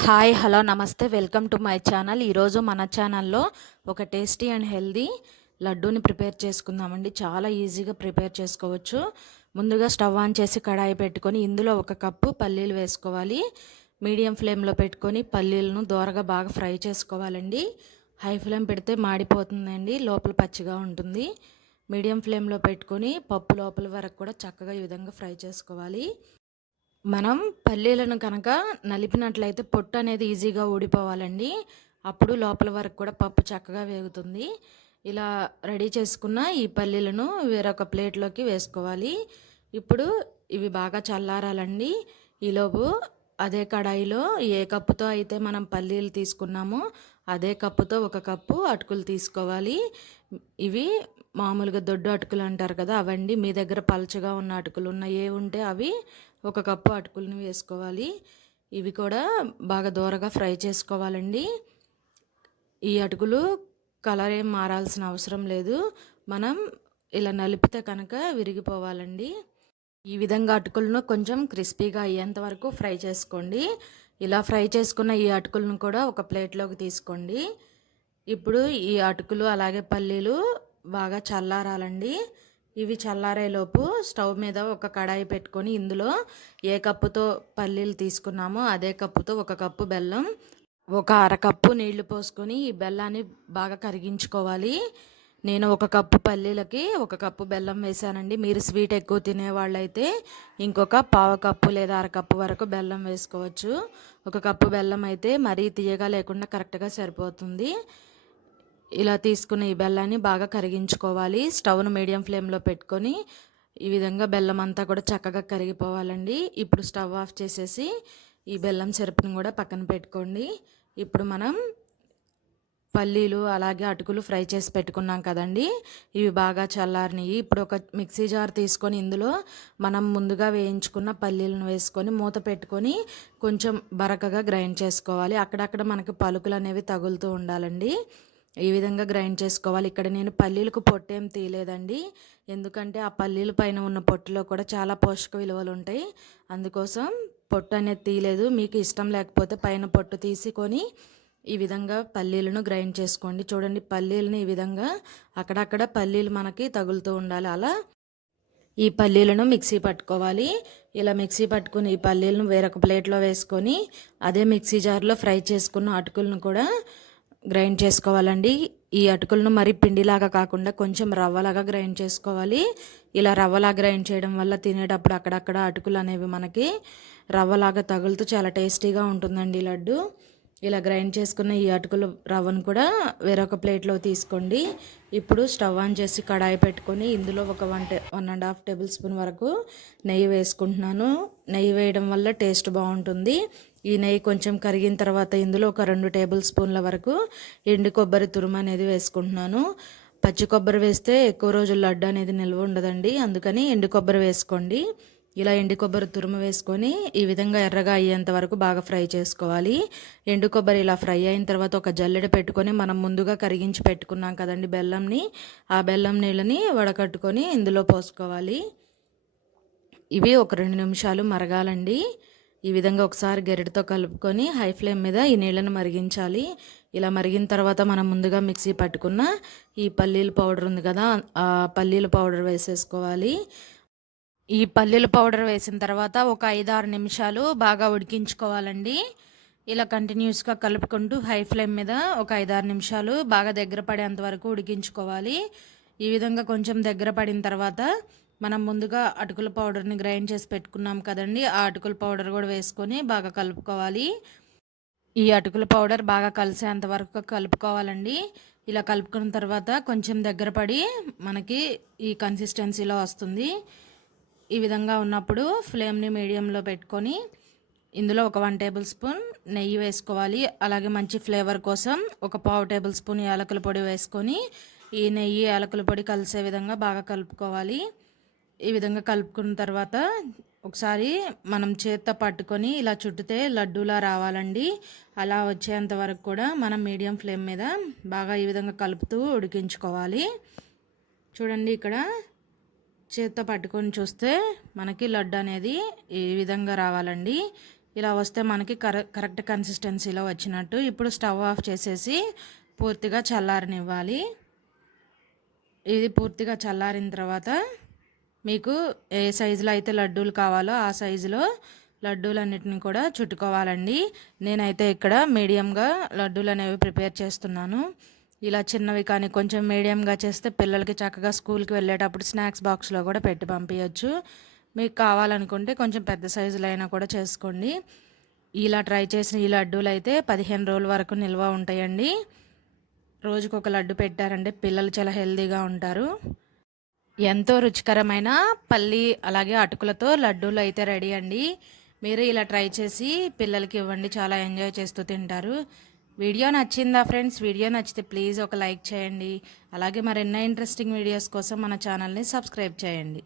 Hi hello నమస్తే. Welcome to my channel. ఈరోజు మన ఛానల్లో ఒక టేస్టీ అండ్ హెల్దీ లడ్డూని ప్రిపేర్ చేసుకుందామండి. చాలా ఈజీగా ప్రిపేర్ చేసుకోవచ్చు. ముందుగా స్టవ్ ఆన్ చేసి కడాయి పెట్టుకొని ఇందులో ఒక కప్పు పల్లీలు వేసుకోవాలి. మీడియం ఫ్లేమ్లో పెట్టుకొని పల్లీలను దోరగా బాగా ఫ్రై చేసుకోవాలండి. హై ఫ్లేమ్ పెడితే మాడిపోతుందండి. లోపల పచ్చిగా ఉంటుంది. మీడియం ఫ్లేమ్లో పెట్టుకొని పప్పు లోపల వరకు కూడా చక్కగా ఈ విధంగా ఫ్రై చేసుకోవాలి. మనం పల్లీలను కనుక నలిపినట్లయితే పొట్టు అనేది ఈజీగా ఊడిపోవాలండి. అప్పుడు లోపల వరకు కూడా పప్పు చక్కగా వేగుతుంది. ఇలా రెడీ చేసుకున్న ఈ పల్లీలను వేరొక ప్లేట్లోకి వేసుకోవాలి. ఇప్పుడు ఇవి బాగా చల్లారాలండి. ఈలోపు అదే కడాయిలో ఏ కప్పుతో అయితే మనం పల్లీలు తీసుకున్నామో అదే కప్పుతో ఒక కప్పు అటుకులు తీసుకోవాలి. ఇవి మామూలుగా దొడ్డు అటుకులు అంటారు కదా అవండి. మీ దగ్గర పలచగా ఉన్న అటుకులు ఉన్న ఏ ఉంటే అవి ఒక కప్పు అటుకులను వేసుకోవాలి. ఇవి కూడా బాగా దూరగా ఫ్రై చేసుకోవాలండి. ఈ అటుకులు కలర్ ఏం మారాల్సిన అవసరం లేదు. మనం ఇలా నలిపితే కనుక విరిగిపోవాలండి. ఈ విధంగా అటుకులను కొంచెం క్రిస్పీగా అయ్యేంత వరకు ఫ్రై చేసుకోండి. ఇలా ఫ్రై చేసుకున్న ఈ అటుకులను కూడా ఒక ప్లేట్లోకి తీసుకోండి. ఇప్పుడు ఈ అటుకులు అలాగే పల్లీలు బాగా చల్లారాలండి. ఇవి చల్లారేలోపు స్టవ్ మీద ఒక కడాయి పెట్టుకొని ఇందులో ఏ కప్పుతో పల్లీలు తీసుకున్నామో అదే కప్పుతో ఒక కప్పు బెల్లం ఒక అరకప్పు నీళ్ళు పోసుకొని ఈ బెల్లాన్ని బాగా కరిగించుకోవాలి. నేను ఒక కప్పు పల్లీలకి ఒక కప్పు బెల్లం వేసానండి మీరు స్వీట్ ఎక్కువ తినేవాళ్ళైతే ఇంకొక పావు కప్పు లేదా అరకప్పు వరకు బెల్లం వేసుకోవచ్చు. ఒక కప్పు బెల్లం అయితే మరీ తీయగా లేకుండా కరెక్ట్గా సరిపోతుంది. ఇలా తీసుకున్న ఈ బెల్లాన్ని బాగా కరిగించుకోవాలి. స్టవ్ను మీడియం ఫ్లేమ్లో పెట్టుకొని ఈ విధంగా బెల్లం అంతా కూడా చక్కగా కరిగిపోవాలండి. ఇప్పుడు స్టవ్ ఆఫ్ చేసేసి ఈ బెల్లం సిరప్ని కూడా పక్కన పెట్టుకోండి. ఇప్పుడు మనం పల్లీలు అలాగే అటుకులు ఫ్రై చేసి పెట్టుకున్నాం కదండి. ఇవి బాగా చల్లారినవి ఇప్పుడు ఒక మిక్సీ జార్ తీసుకొని ఇందులో మనం ముందుగా వేయించుకున్న పల్లీలను వేసుకొని మూత పెట్టుకొని కొంచెం బరకగా గ్రైండ్ చేసుకోవాలి. అక్కడక్కడ మనకి పలుకులు అనేవి తగులుతూ ఉండాలండి. ఈ విధంగా గ్రైండ్ చేసుకోవాలి? ఇక్కడ నేను పల్లీలకు పొట్టేం తీయలేదండి. ఎందుకంటే ఆ పల్లీల పైన ఉన్న పొట్టులో కూడా చాలా పోషక విలువలు ఉంటాయి. అందుకోసం పొట్టు అనేది తీయలేదు. మీకు ఇష్టం లేకపోతే పైన పొట్టు తీసుకొని ఈ విధంగా పల్లీలను గ్రైండ్ చేసుకోండి. చూడండి పల్లీలను ఈ విధంగా అక్కడక్కడ పల్లీలు మనకి తగులుతూ ఉండాలి. అలా ఈ పల్లీలను మిక్సీ పట్టుకోవాలి. ఇలా మిక్సీ పట్టుకుని ఈ పల్లీలను వేరొక ప్లేట్లో వేసుకొని అదే మిక్సీ జార్లో ఫ్రై చేసుకున్న అటుకులను కూడా గ్రైండ్ చేసుకోవాలండి. ఈ అటుకులను మరి పిండిలాగా కాకుండా కొంచెం రవ్వలాగా గ్రైండ్ చేసుకోవాలి. ఇలా రవ్వలా గ్రైండ్ చేయడం వల్ల తినేటప్పుడు అక్కడక్కడ అటుకులు అనేవి మనకి రవ్వలాగా తగులుతూ చాలా టేస్టీగా ఉంటుందండి లడ్డు. ఇలా గ్రైండ్ చేసుకున్న ఈ అటుకులు రవ్వను కూడా వేరొక ప్లేట్లో తీసుకోండి. ఇప్పుడు స్టవ్ ఆన్ చేసి కడాయి పెట్టుకొని ఇందులో ఒక వన్ టే one and half tablespoon వరకు నెయ్యి వేసుకుంటున్నాను. నెయ్యి వేయడం వల్ల టేస్ట్ బాగుంటుంది. ఈ నెయ్యి కొంచెం కరిగిన తర్వాత ఇందులో ఒక రెండు టేబుల్ స్పూన్ల వరకు ఎండు కొబ్బరి తురుము అనేది వేసుకుంటున్నాను. పచ్చి కొబ్బరి వేస్తే ఎక్కువ రోజులు లడ్డు అనేది నిల్వ ఉండదండి. అందుకని ఎండు కొబ్బరి వేసుకోండి. ఇలా ఎండు కొబ్బరి తురుము వేసుకొని ఈ విధంగా ఎర్రగా అయ్యేంత వరకు బాగా ఫ్రై చేసుకోవాలి. ఎండు కొబ్బరి ఇలా ఫ్రై అయిన తర్వాత ఒక జల్లెడ పెట్టుకొని మనం ముందుగా కరిగించి పెట్టుకున్నాం కదండి బెల్లంని. ఆ బెల్లం నీళ్ళని వడకట్టుకొని ఇందులో పోసుకోవాలి. ఇవి ఒక రెండు నిమిషాలు మరగాలండి. ఈ విధంగా ఒకసారి గరిటతో కలుపుకొని హై ఫ్లేమ్ మీద ఈ నీళ్ళను మరిగించాలి. ఇలా మరిగిన తర్వాత మనం ముందుగా మిక్సీ పట్టుకున్న ఈ పల్లీల పౌడర్ ఉంది కదా ఆ పల్లీల పౌడర్ వేసేసుకోవాలి. ఈ పల్లీల పౌడర్ వేసిన తర్వాత ఒక ఐదు ఆరు నిమిషాలు బాగా ఉడికించుకోవాలండి. ఇలా కంటిన్యూస్గా కలుపుకుంటూ హై ఫ్లేమ్ మీద ఒక ఐదు ఆరు నిమిషాలు బాగా దగ్గర పడేంత వరకు ఉడికించుకోవాలి. ఈ విధంగా కొంచెం దగ్గర పడిన తర్వాత మనం ముందుగా అటుకుల పౌడర్ని గ్రైండ్ చేసి పెట్టుకున్నాం కదండి. ఆ అటుకుల పౌడర్ కూడా వేసుకొని బాగా కలుపుకోవాలి. ఈ అటుకుల పౌడర్ బాగా కలిసేంత వరకు కలుపుకోవాలండి. ఇలా కలుపుకున్న తర్వాత కొంచెం దగ్గర పడి మనకి ఈ కన్సిస్టెన్సీలో వస్తుంది. ఈ విధంగా ఉన్నప్పుడు ఫ్లేమ్ని మీడియంలో పెట్టుకొని ఇందులో ఒక వన్ టేబుల్ స్పూన్ నెయ్యి వేసుకోవాలి. అలాగే మంచి ఫ్లేవర్ కోసం ఒక పావు టేబుల్ స్పూన్ యాలకుల పొడి వేసుకొని ఈ నెయ్యి యాలకుల పొడి కలిసే విధంగా బాగా కలుపుకోవాలి. ఈ విధంగా కలుపుకున్న తర్వాత ఒకసారి మనం చేత్తో పట్టుకొని ఇలా చుట్టితే లడ్డూలా రావాలండి. అలా వచ్చేంత వరకు కూడా మనం మీడియం ఫ్లేమ్ మీద బాగా ఈ విధంగా కలుపుతూ ఉడికించుకోవాలి. చూడండి ఇక్కడ చేత్తో పట్టుకొని చూస్తే మనకి లడ్డు అనేది ఈ విధంగా రావాలండి. ఇలా వస్తే మనకి కర కరెక్ట్ కన్సిస్టెన్సీలో వచ్చినట్టు ఇప్పుడు స్టవ్ ఆఫ్ చేసేసి పూర్తిగా చల్లారనివ్వాలి. ఇది పూర్తిగా చల్లారిన తర్వాత మీకు ఏ సైజులో అయితే లడ్డూలు కావాలో ఆ సైజులో లడ్డూలన్నిటిని కూడా చుట్టుకోవాలండి. నేనైతే ఇక్కడ మీడియంగా లడ్డూలు అనేవి ప్రిపేర్ చేస్తున్నాను. ఇలా చిన్నవి కానీ కొంచెం మీడియంగా చేస్తే పిల్లలకి చక్కగా స్కూల్కి వెళ్ళేటప్పుడు స్నాక్స్ బాక్స్లో కూడా పెట్టి పంపించవచ్చు మీకు కావాలనుకుంటే కొంచెం పెద్ద సైజులో అయినా కూడా చేసుకోండి. ఇలా ట్రై చేసిన ఈ లడ్డూలు అయితే పదిహేను రోజుల వరకు నిల్వ ఉంటాయండి. రోజుకు ఒక లడ్డు పెట్టారంటే పిల్లలు చాలా హెల్తీగా ఉంటారు. ఎంతో రుచికరమైన పల్లి అలాగే అటుకులతో లడ్డూలు అయితే రెడీ అండి. మీరు ఇలా ట్రై చేసి పిల్లలకి ఇవ్వండి చాలా ఎంజాయ్ చేస్తూ తింటారు. వీడియో నచ్చిందా ఫ్రెండ్స్? వీడియో నచ్చితే ప్లీజ్ ఒక లైక్ చేయండి. అలాగే మరెన్నో ఇంట్రెస్టింగ్ వీడియోస్ కోసం మన ఛానల్ని సబ్స్క్రైబ్ చేయండి.